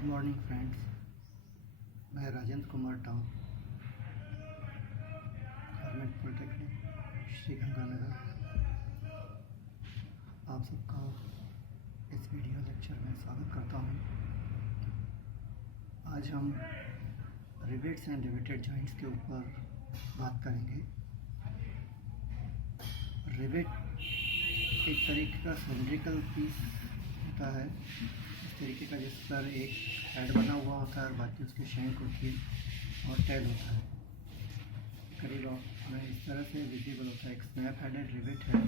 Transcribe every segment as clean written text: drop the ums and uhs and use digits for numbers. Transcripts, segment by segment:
Good morning friends. मैं Rajendra Kumar town government polytechnic Sri Ganganagar आप सबका इस वीडियो लेक्चर में स्वागत करता हूं। आज हम रिवेट्स एंड रिवेटेड जॉइंट्स के ऊपर बात करेंगे। रिवेट एक तरीके का सिलिंड्रिकल पीस होता है, इस तरीके का, जिस पर एक हेड बना हुआ होता है और बाकी उसकी शैंक होती है और टेल होता है। करीब हमें इस तरह से विजिबल होता है। एक स्नैप हेडेड रिवेट है,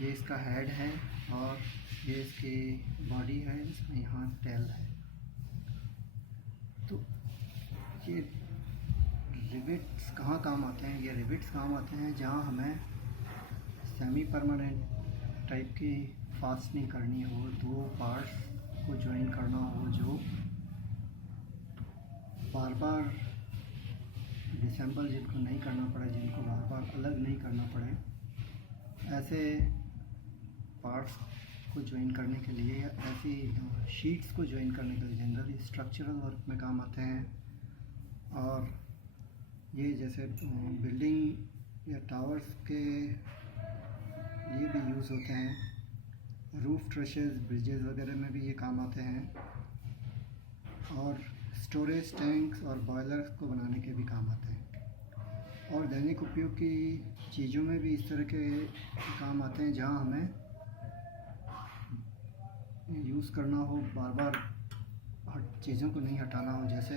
ये इसका हेड है और ये इसकी बॉडी है, इसमें यहाँ टेल है। तो ये रिवेट्स कहाँ काम आते हैं? ये रिवेट्स काम आते हैं जहाँ हमें सेमी परमानेंट टाइप की फास्टनिंग करनी हो, दो पार्ट्स को ज्वाइन करना हो जो बार बार डिसेंबल जिनको नहीं करना पड़े, जिनको बार बार अलग नहीं करना पड़े, ऐसे पार्ट्स को ज्वाइन करने के लिए या ऐसी शीट्स को ज्वाइन करने के लिए जनरली स्ट्रक्चरल वर्क में काम आते हैं। और ये जैसे बिल्डिंग या टावर्स के लिए भी यूज़ होते हैं, रूफ ट्रशेस, ब्रिजेस वगैरह में भी ये काम आते हैं, और स्टोरेज टैंक्स और बॉयलर्स को बनाने के भी काम आते हैं। और दैनिक उपयोग की चीज़ों में भी इस तरह के काम आते हैं जहां हमें यूज़ करना हो, बार बार चीज़ों को नहीं हटाना हो। जैसे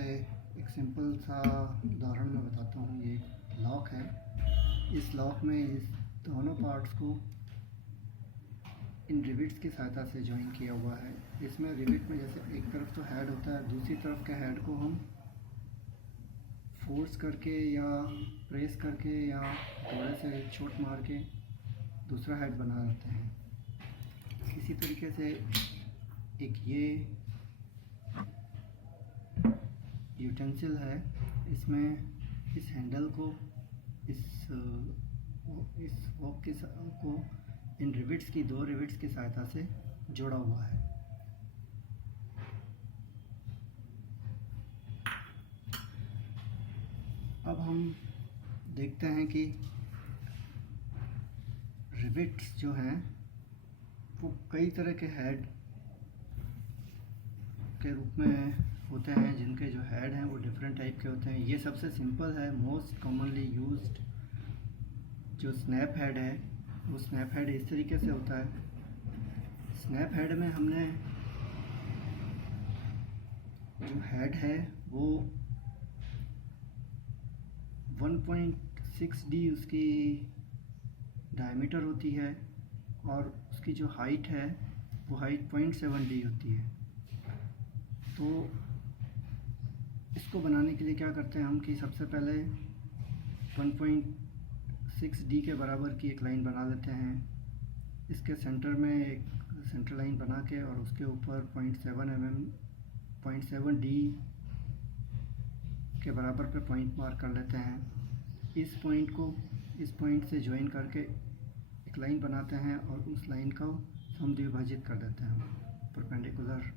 एक सिंपल सा उदाहरण मैं बताता हूँ। ये लॉक है, इस लॉक में इस दोनों पार्ट्स को इन रिवेट्स की सहायता से ज्वाइन किया हुआ है। इसमें रिवेट में जैसे एक तरफ तो हेड होता है, दूसरी तरफ के हेड को हम फोर्स करके या प्रेस करके या थोड़े से चोट मार के दूसरा हेड बना लेते हैं। इसी तरीके से एक ये यूटेंसिल है, इसमें इस हैंडल को इस वॉक को इन रिवेट्स की, दो रिवेट्स की सहायता से जोड़ा हुआ है। अब हम देखते हैं कि रिवेट्स जो हैं वो कई तरह के हेड के रूप में होते हैं, जिनके जो हेड हैं वो डिफरेंट टाइप के होते हैं। ये सबसे सिंपल है, मोस्ट कॉमनली यूज्ड जो स्नैप हेड है, वो स्नैप हेड इस तरीके से होता है। स्नैप हेड में हमने जो हेड है वो 1.6D उसकी डायमीटर होती है और उसकी जो हाइट है वो हाइट 0.7D होती है। तो इसको बनाने के लिए क्या करते हैं हम कि सबसे पहले 1.6D के बराबर की एक लाइन बना लेते हैं। इसके सेंटर में एक सेंटर लाइन बना के और उसके ऊपर 0.7D के बराबर पे पॉइंट मार्क कर लेते हैं। इस पॉइंट को इस पॉइंट से ज्वाइन करके एक लाइन बनाते हैं और उस लाइन को समद्विभाजित कर देते हैं। परपेंडिकुलर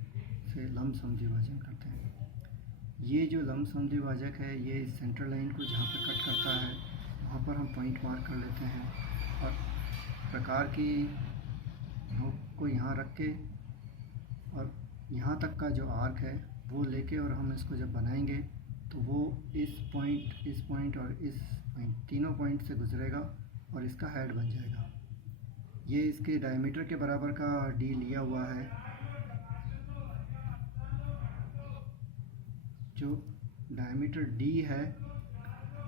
से लंब समद्विभाजन करते हैं। ये जो लंब समद्विभाजक है, ये इस सेंटर लाइन को जहाँ पे कट करता है वहाँ पर हम पॉइंट मार्क कर लेते हैं और प्रकार की नोक को यहाँ रख के और यहाँ तक का जो आर्क है वो लेके, और हम इसको जब बनाएंगे तो वो इस पॉइंट और इस पॉइंट, तीनों पॉइंट से गुजरेगा और इसका हेड बन जाएगा। ये इसके डायमीटर के बराबर का D लिया हुआ है। जो डायमीटर D है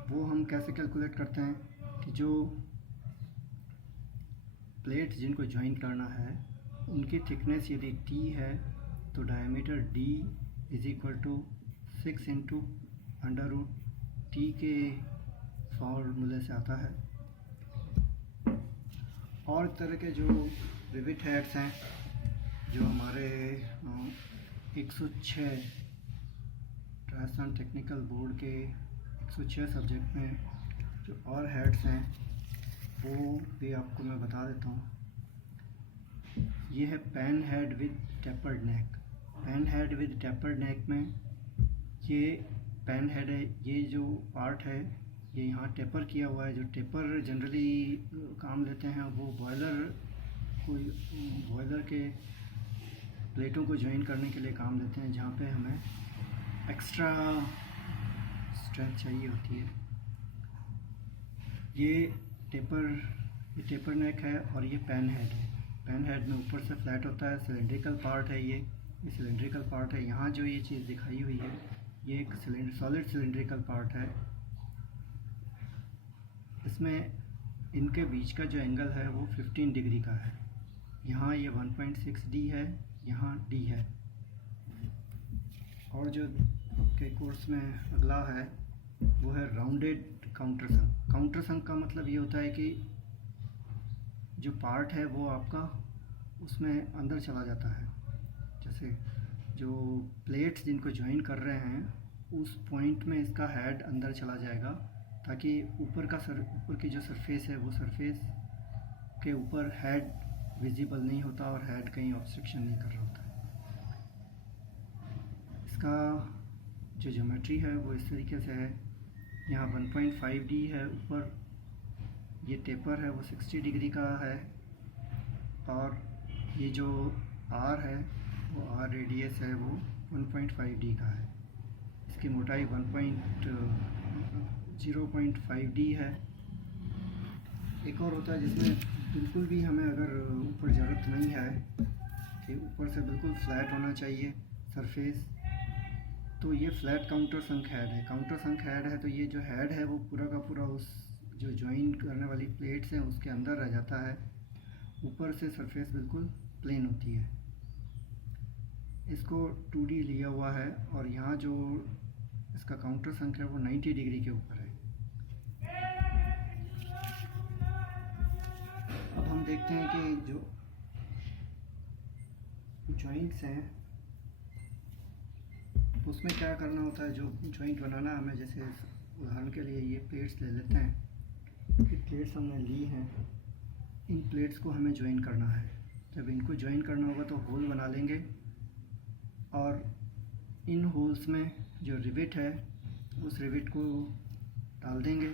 वो हम कैसे कैलकुलेट करते हैं कि जो प्लेट्स जिनको ज्वाइन करना है उनकी थिकनेस यदि T है तो diameter D is equal to 6 into √T के फॉर्मूले से आता है। और इस तरह के जो रिवेट हेड्स हैं जो हमारे 106 राजस्थान टेक्निकल बोर्ड के 106 सब्जेक्ट में जो और हेड्स हैं वो भी आपको मैं बता देता हूँ। ये है pan head with tapered neck. Pan head with tapered neck में ये पैन हेड है, ये जो पार्ट है ये यहाँ टेपर किया हुआ है। जो टेपर जनरली काम लेते हैं वो बॉयलर के प्लेटों को ज्वाइन करने के लिए काम लेते हैं, जहाँ पे हमें एक्स्ट्रा स्ट्रेंथ चाहिए होती है। ये टेपर नेक है और ये पैन हेड है। पैन हेड में ऊपर से फ्लैट होता है, सिलेंड्रिकल पार्ट है ये सिलेंड्रिकल पार्ट है। यहाँ जो ये चीज़ दिखाई हुई है ये एक सॉलिड सिलेंड्रिकल पार्ट है। इसमें इनके बीच का जो एंगल है वो 15 डिग्री का है। यहाँ ये 1.6 डी है, यहाँ डी है। और जो आपके कोर्स में अगला है वो है राउंडेड काउंटरसंक। काउंटरसंक का मतलब ये होता है कि जो पार्ट है वो आपका उसमें अंदर चला जाता है। जैसे जो प्लेट्स जिनको ज्वाइन कर रहे हैं उस पॉइंट में इसका हेड अंदर चला जाएगा, ताकि ऊपर की जो सरफेस है वो सरफेस के ऊपर हेड विजिबल नहीं होता और हेड कहीं ऑब्स्ट्रक्शन नहीं कर रहा होता है। इसका जो ज्योमेट्री है वो इस तरीके से है। यहाँ 1.5 डी है ऊपर, ये टेपर है वो 60 डिग्री का है, और ये जो आर है वो आर रेडियस है वो 1.5 डी का है। इसकी मोटाई 0.5 डी है। एक और होता है जिसमें बिल्कुल भी हमें अगर ऊपर ज़रूरत नहीं है कि ऊपर से बिल्कुल फ्लैट होना चाहिए सरफेस, तो ये फ्लैट काउंटरसंक हेड है। काउंटरसंक हेड है तो ये जो हेड है वो पूरा का पूरा उस जो ज्वाइन करने वाली प्लेट्स हैं उसके अंदर रह जाता है। ऊपर से सरफेस बिल्कुल प्लेन होती है। इसको 2D लिया हुआ है और यहाँ जो इसका काउंटरसंक है वो 90 डिग्री के ऊपर है। अब हम देखते हैं कि जो जॉइंट्स हैं उसमें क्या करना होता है। जो जॉइंट बनाना है हमें, जैसे उदाहरण के लिए ये प्लेट्स ले लेते हैं। ये प्लेट्स हमने ली हैं, इन प्लेट्स को हमें ज्वाइन करना है। जब इनको ज्वाइन करना होगा तो होल बना लेंगे और इन होल्स में जो रिवेट है उस रिवेट को डाल देंगे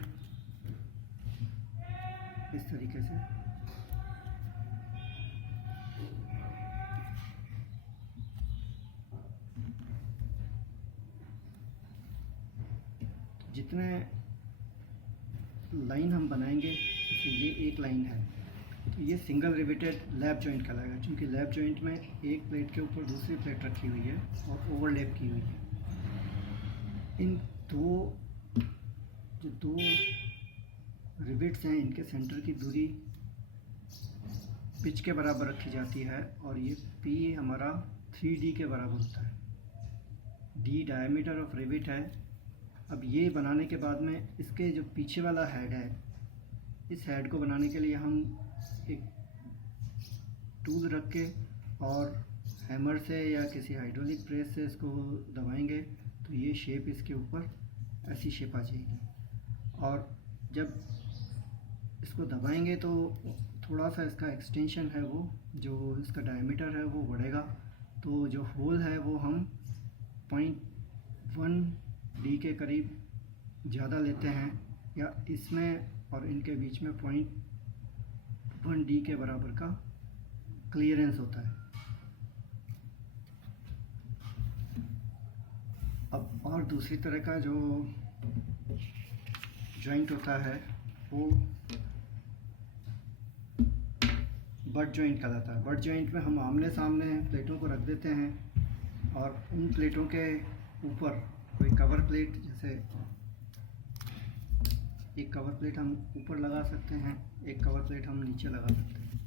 इस तरीके से। जितने लाइन हम बनाएंगे जैसे ये एक लाइन है तो ये सिंगल रिवेटेड लैप जॉइंट कहलाएगा, क्योंकि लैप जॉइंट में एक प्लेट के ऊपर दूसरी प्लेट रखी हुई है और ओवरलैप की हुई है। इन दो रिवेट्स हैं इनके सेंटर की दूरी पिच के बराबर रखी जाती है और ये P हमारा 3D के बराबर होता है। D डायमीटर ऑफ रिवेट है। अब ये बनाने के बाद में इसके जो पीछे वाला हेड है, इस हेड को बनाने के लिए हम एक टूल रख के और हैमर से या किसी हाइड्रोलिक प्रेस से इसको दबाएंगे तो ये शेप इसके ऊपर ऐसी शेप आ जाएगी। और जब इसको दबाएंगे तो थोड़ा सा इसका एक्सटेंशन है, वो जो इसका डायमीटर है वो बढ़ेगा। तो जो होल है वो हम 0.1 डी के करीब ज़्यादा लेते हैं, या इसमें और इनके बीच में 0.1 डी के बराबर का क्लियरेंस होता है। अब और दूसरी तरह का जो जॉइंट होता है वो बट जॉइंट कहलाता है। बट जॉइंट में हम आमने सामने प्लेटों को रख देते हैं और उन प्लेटों के ऊपर कोई कवर प्लेट, जैसे एक कवर प्लेट हम ऊपर लगा सकते हैं, एक कवर प्लेट हम नीचे लगा सकते हैं,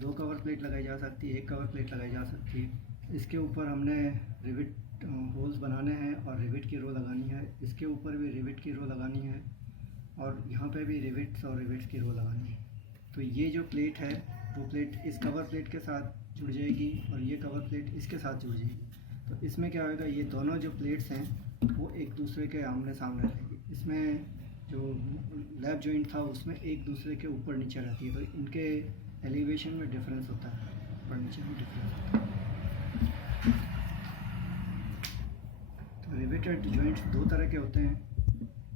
2 कवर प्लेट लगाई जा सकती है, 1 कवर प्लेट लगाई जा सकती है। इसके ऊपर हमने रिवेट होल्स बनाने हैं और रिवेट की रो लगानी है। इसके ऊपर भी रिवेट की रो लगानी है और यहाँ पे भी रिवेट्स और रिवेट्स की रो लगानी है। तो ये जो प्लेट है वो प्लेट इस कवर प्लेट के साथ जुड़ जाएगी और ये कवर प्लेट इसके साथ जुड़ जाएगी। तो इसमें क्या होगा, ये दोनों जो प्लेट्स हैं वो एक दूसरे के आमने सामने रहेंगी। इसमें जो लैप जॉइंट था उसमें एक दूसरे के ऊपर नीचे रहती है, तो इनके एलिवेशन में डिफरेंस होता है, ऊपर नीचे में डिफरेंस होता है। रिवेटेड जॉइंट्स दो तरह के होते हैं,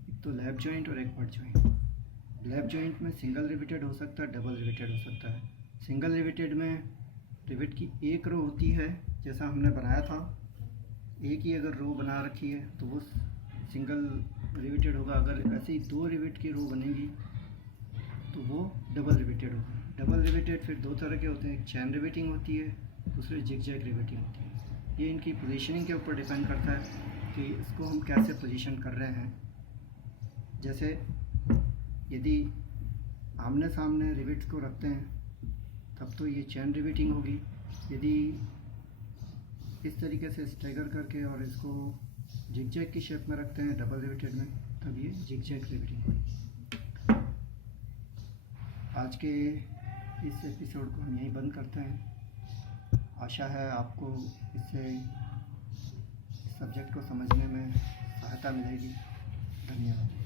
एक तो लैप जॉइंट और एक बट जॉइंट। लैप जॉइंट में सिंगल रिवेटेड हो सकता है, डबल रिवेटेड हो सकता है। सिंगल रिवेटेड में रिवेट की एक रो होती है, जैसा हमने बनाया था, एक ही अगर रो बना रखी है तो वो सिंगल रिवेटेड होगा। अगर ऐसे ही दो रिवेट की रो बनेगी तो वो डबल रिवेटेड होगा। डबल रिवेटेड फिर दो तरह के होते हैं, एक चैन रिवेटिंग होती है, दूसरी जिग जैग रिवेटिंग होती है। ये इनकी पोजीशनिंग के ऊपर डिपेंड करता है कि इसको हम कैसे पोजीशन कर रहे हैं। जैसे यदि आमने सामने रिवेट्स को रखते हैं तब तो ये चैन रिवेटिंग होगी। यदि इस तरीके से स्टैगर करके और इसको जिग जैग की शेप में रखते हैं डबल रिवेटेड में, तब ये जिग जैग रिवेटिंग होगी। आज के इस एपिसोड को हम यहीं बंद करते हैं। आशा है आपको इससे इस सब्जेक्ट को समझने में सहायता मिलेगी। धन्यवाद।